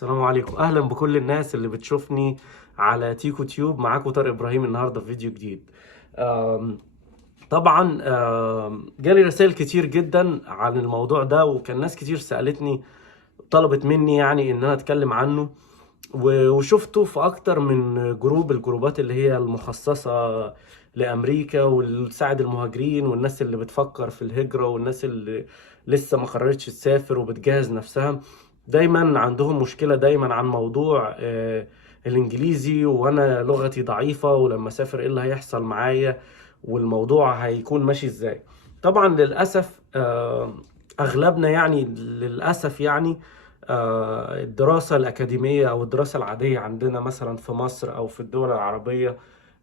السلام عليكم، اهلا بكل الناس اللي بتشوفني على تيكو تيوب. معاكم طارق ابراهيم النهارده في فيديو جديد. آم، طبعا جالي رسائل كتير جدا عن الموضوع ده، وكان ناس كتير سألتني، طلبت مني يعني ان انا اتكلم عنه. وشفته في اكتر من الجروبات اللي هي المخصصة لامريكا واللي تساعد المهاجرين والناس اللي بتفكر في الهجرة والناس اللي لسه ما قررتش تسافر وبتجهز نفسها. دايما عندهم مشكلة دايما عن موضوع الانجليزي، وانا لغتي ضعيفة ولما اسافر ايه اللي هيحصل معايا والموضوع هيكون ماشي ازاي. طبعا للأسف اغلبنا يعني للأسف يعني الدراسة الأكاديمية أو الدراسة العادية عندنا مثلا في مصر أو في الدول العربية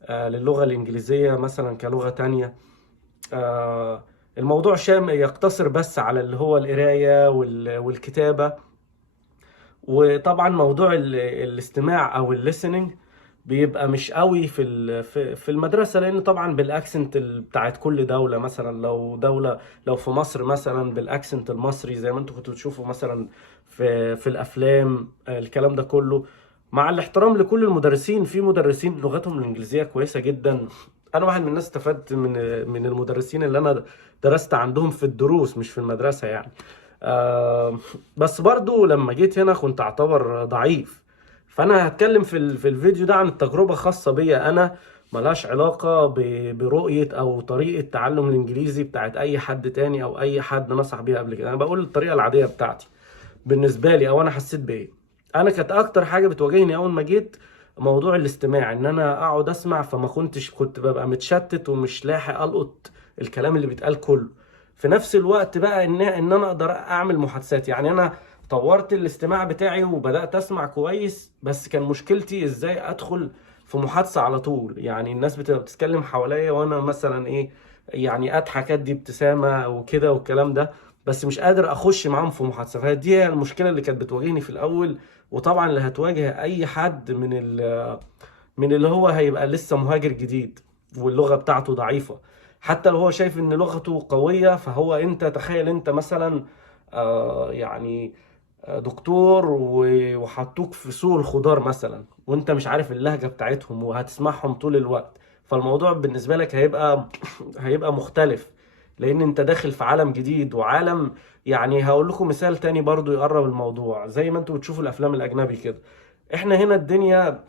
للغة الإنجليزية مثلا كلغة تانية. آه، الموضوع يقتصر بس على اللي هو القراية والكتابة. وطبعا موضوع الاستماع أو الليسننج بيبقى مش قوي في المدرسة، لأن طبعا بالأكسنت بتاعت كل دولة، مثلا لو في مصر مثلا بالأكسنت المصري زي ما انتوا كنتوا بتشوفوا مثلا في الأفلام، الكلام ده كله. مع الاحترام لكل المدرسين، في مدرسين لغتهم الإنجليزية كويسة جدا. أنا واحد من الناس استفدت من المدرسين اللي أنا درست عندهم في الدروس مش في المدرسة يعني. آه، بس برضو لما جيت هنا كنت أعتبر ضعيف. فانا هتكلم في الفيديو ده عن التجربه خاصه بيا انا، ملهاش علاقه برؤيه او طريقه تعلم الانجليزي بتاعت اي حد تاني او اي حد نصح بيها قبل كده. انا بقول الطريقه العاديه بتاعتي بالنسبه لي او انا حسيت بايه. انا كانت اكتر حاجه بتواجهني اول ما جيت موضوع الاستماع، ان انا اقعد اسمع، فما كنت ببقى متشتت ومش لاحق القط الكلام اللي بيتقال كله. في نفس الوقت بقى ان انا اقدر اعمل محادثات. يعني انا طورت الاستماع بتاعي وبدأت اسمع كويس، بس كان مشكلتي ازاي ادخل في محادثة على طول. يعني الناس بتبقى بتتكلم حواليا وانا مثلا ايه، يعني اضحك ادي ابتسامة وكده والكلام ده، بس مش قادر اخش معاهم في محادثة. فدي هي المشكلة اللي كانت بتواجهني في الاول، وطبعا اللي هتواجه اي حد من اللي هو هيبقى لسه مهاجر جديد واللغة بتاعته ضعيفة. حتى لو هو شايف ان لغته قوية، فهو انت تخيل انت مثلا يعني دكتور وحطوك في سوق الخضار مثلا، وانت مش عارف اللهجة بتاعتهم وهتسمعهم طول الوقت. فالموضوع بالنسبة لك هيبقى هيبقى مختلف، لان انت داخل في عالم جديد وعالم. يعني هقول لكم مثال تاني برضو يقرب الموضوع، زي ما انتوا بتشوفوا الافلام الاجنبي كده. احنا هنا الدنيا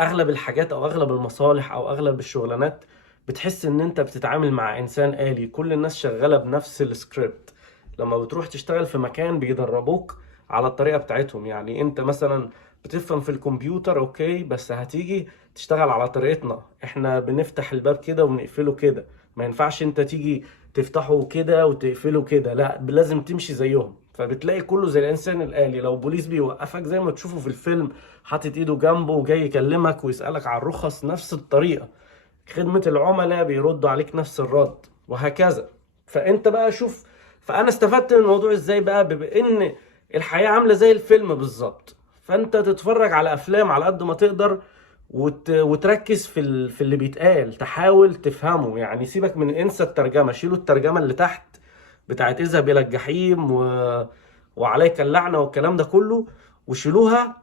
اغلب الحاجات او اغلب المصالح او اغلب الشغلانات بتحس ان انت بتتعامل مع انسان آلي، كل الناس شغالة بنفس السكريبت. لما بتروح تشتغل في مكان بيدربوك على الطريقة بتاعتهم. يعني انت مثلا بتفهم في الكمبيوتر اوكي، بس هتيجي تشتغل على طريقتنا، احنا بنفتح الباب كده وبنقفله كده. ما ينفعش انت تيجي تفتحه كده وتقفله كده، لا لازم تمشي زيهم. فبتلاقي كله زي الانسان الآلي. لو بوليس بيوقفك زي ما تشوفه في الفيلم، حاطط ايده جنبه وجاي يكلمك ويسألك على الرخص، نفس الطريقة. خدمة العملاء بيردوا عليك نفس الرد، وهكذا. فانت بقى شوف، فانا استفدت من الموضوع ازاي بقى، بان الحياة عاملة زي الفيلم بالظبط. فانت تتفرج على افلام على قد ما تقدر، وتركز في اللي بيتقال، تحاول تفهمه. يعني سيبك من، انسى الترجمة، شيلوا الترجمة اللي تحت بتاعت اذهب الى الجحيم وعليك اللعنة والكلام ده كله، وشيلوها.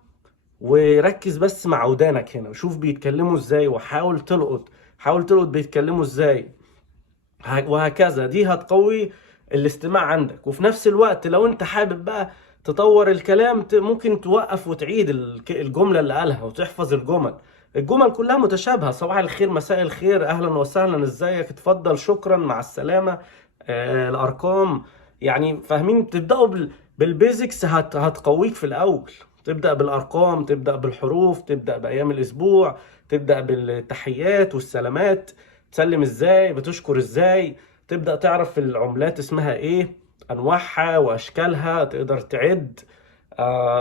وركز بس مع ودانك هنا وشوف بيتكلموا ازاي، وحاول تلقط، حاول تلقط بيتكلموا ازاي. وهكذا. دي هتقوي الاستماع عندك. وفي نفس الوقت لو انت حابب بقى تطور الكلام، ممكن توقف وتعيد الجملة اللي قالها وتحفظ الجمل كلها متشابهة: صباح الخير، مساء الخير، اهلا وسهلا، ازيك، اتفضل، شكرا، مع السلامة، الارقام. يعني فاهمين؟ تبداوا بالبيزكس، هتقويك في الاول. تبدا بالارقام، تبدا بالحروف، تبدا بايام الاسبوع، تبدا بالتحيات والسلامات، تسلم ازاي، بتشكر ازاي، تبدا تعرف العملات اسمها ايه، انواعها واشكالها، تقدر تعد.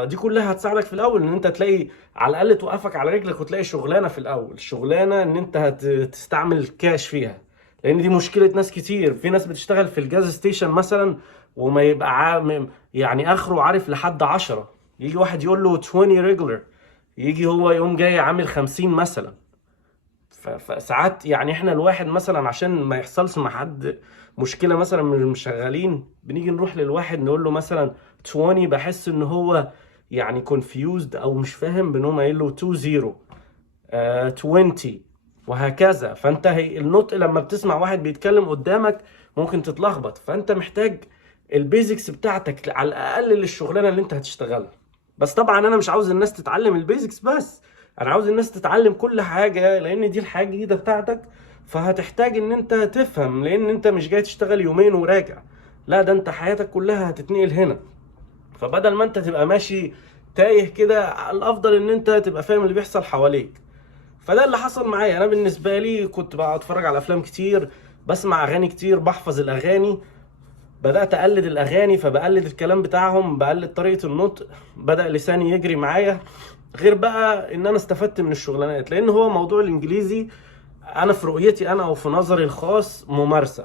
دي كلها هتساعدك في الاول ان انت تلاقي، على الاقل توقفك على رجلك وتلاقي شغلانه في الاول. الشغلانه ان انت هتستعمل كاش فيها، لان دي مشكله ناس كتير. في ناس بتشتغل في الجاز ستيشن مثلا وما يبقى يعني اخره عارف لحد 10. يجي واحد يقول له 20 ريجولر، يجي هو يقوم جاي عامل 50 مثلا. فساعات يعني احنا الواحد مثلا عشان ما يحصلش مع حد مشكله مثلا من المشغلين، بنيجي نروح للواحد نقول له مثلا 20، بحس ان هو يعني confused او مش فاهم بنقوم قايل له 20 20 وهكذا. فانت النطق لما بتسمع واحد بيتكلم قدامك ممكن تتلخبط، فانت محتاج البيزكس بتاعتك على الاقل للشغلانه اللي انت هتشتغلها. بس طبعا انا مش عاوز الناس تتعلم البيزكس بس، انا عاوز الناس تتعلم كل حاجه، لان دي الحاجه الجديده بتاعتك، فهتحتاج ان انت تفهم، لان انت مش جاي تشتغل يومين وراجع، لا ده انت حياتك كلها هتتنقل هنا. فبدل ما انت تبقى ماشي تايه كده، الافضل ان انت تبقى فاهم اللي بيحصل حواليك. فده اللي حصل معايا. انا بالنسبه لي كنت بقعد اتفرج على افلام كتير، بسمع اغاني كتير، بحفظ الاغاني، بدات اقلد الاغاني، فبقلد الكلام بتاعهم، بقلد طريقه النطق، بدا لساني يجري معايا. غير بقى ان انا استفدت من الشغلانات، لان هو موضوع الانجليزي انا في رؤيتي انا او في نظري الخاص ممارسه.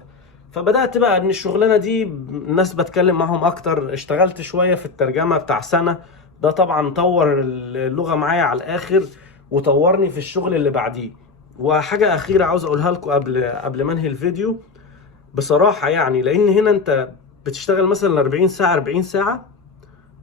فبدات بقى ان الشغلانه دي الناس بتكلم معاهم اكتر، اشتغلت شويه في الترجمه بتاع سنه، ده طبعا طور اللغه معايا على الاخر، وطورني في الشغل اللي بعديه. وحاجه اخيره عاوز اقولها لكم قبل ما انهي الفيديو، بصراحه يعني، لان هنا انت بتشتغل مثلا 40 ساعه 40 ساعه،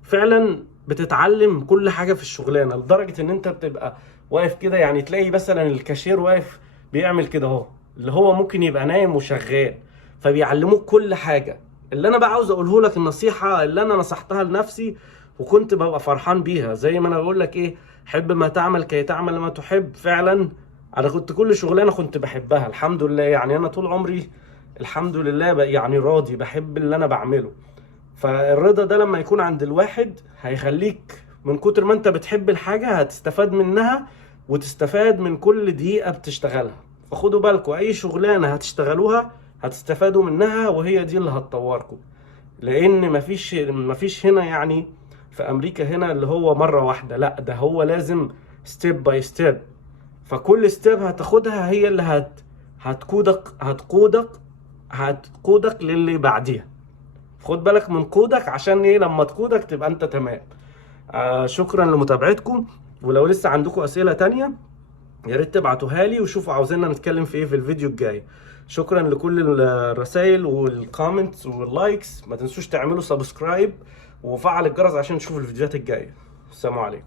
فعلا بتتعلم كل حاجه في الشغلانه، لدرجه ان انت بتبقى واقف كده، يعني تلاقي مثلا الكاشير واقف بيعمل كده اهو، اللي هو ممكن يبقى نايم وشغال، فبيعلموك كل حاجه. اللي انا بقى عاوز اقوله لك، النصيحه اللي انا نصحتها لنفسي وكنت ببقى فرحان بيها، زي ما انا بقول لك ايه، حب ما تعمل كي تعمل ما تحب. فعلا انا كنت كل شغلانه كنت بحبها الحمد لله، يعني انا طول عمري الحمد لله بقى يعني راضي، بحب اللي انا بعمله. فالرضا ده لما يكون عند الواحد هيخليك من كتر ما انت بتحب الحاجة هتستفاد منها، وتستفاد من كل دقيقة بتشتغلها. فخدوا بالكم، اي شغلانة هتشتغلوها هتستفادوا منها، وهي دي اللي هتطوركم. لان مفيش هنا يعني في امريكا هنا اللي هو مرة واحدة، لا ده هو لازم ستيب باي ستيب. فكل ستيب هتاخدها هي اللي هتقودك للي بعديها. خد بالك من كودك، عشان ايه؟ لما تكودك تبقى انت تمام. شكرا لمتابعتكم، ولو لسه عندكم اسئلة تانية يا ريت تبعتوها لي، وشوفوا عاوزيننا نتكلم في ايه في الفيديو الجاي. شكرا لكل الرسائل والكومنتس واللايكس، ما تنسوش تعملوا سبسكرايب وفعل الجرس عشان تشوفوا الفيديوهات الجاية. السلام عليكم.